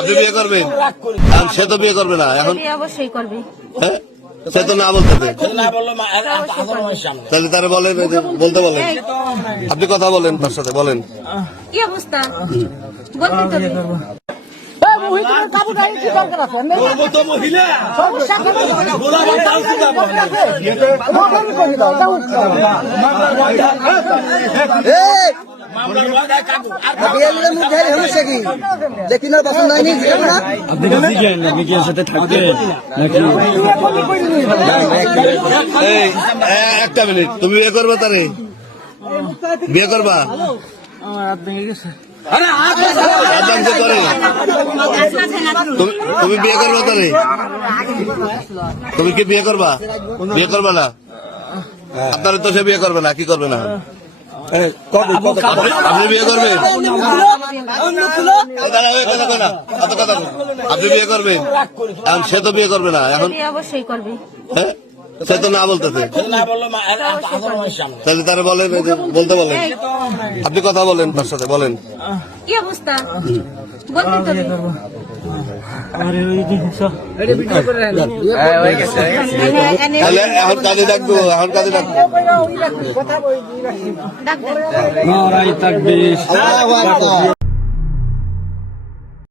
আপনি বিয়ে করবেন? সে তো বিয়ে করবে না এখন। অবশ্যই করবে। হ্যাঁ, সে তো না বলতেছে। তাহলে তারা বলেন, বলতে বলেন, আপনি কথা বলেন তার সাথে, বলেন কি অবস্থা বলতে তো একটা মিনিট, তুমি বিয়ে করবা তারে? বিয়ে করবা? তুমি বিয়ে করবা তারে? তুমি কি বিয়ে করবা? বিয়ে করবা না? আপনারা তো সে বিয়ে করবে না, কি করবে না? আপনি বিয়ে করবেন? আপনি বিয়ে করবেন? এখন সে তো বিয়ে করবে না এখন। অবশ্যই করবে। হ্যাঁ, সে তো না বলতেছে। তাহলে তারা বলেন, বলতে বলেন, আপনি কথা বলেন তার সাথে, বলেন কি অবস্থা বলতে তো তাহলে এখন কাজে ডাকবো, এখন কাজে ডাকবো। ডাক্তার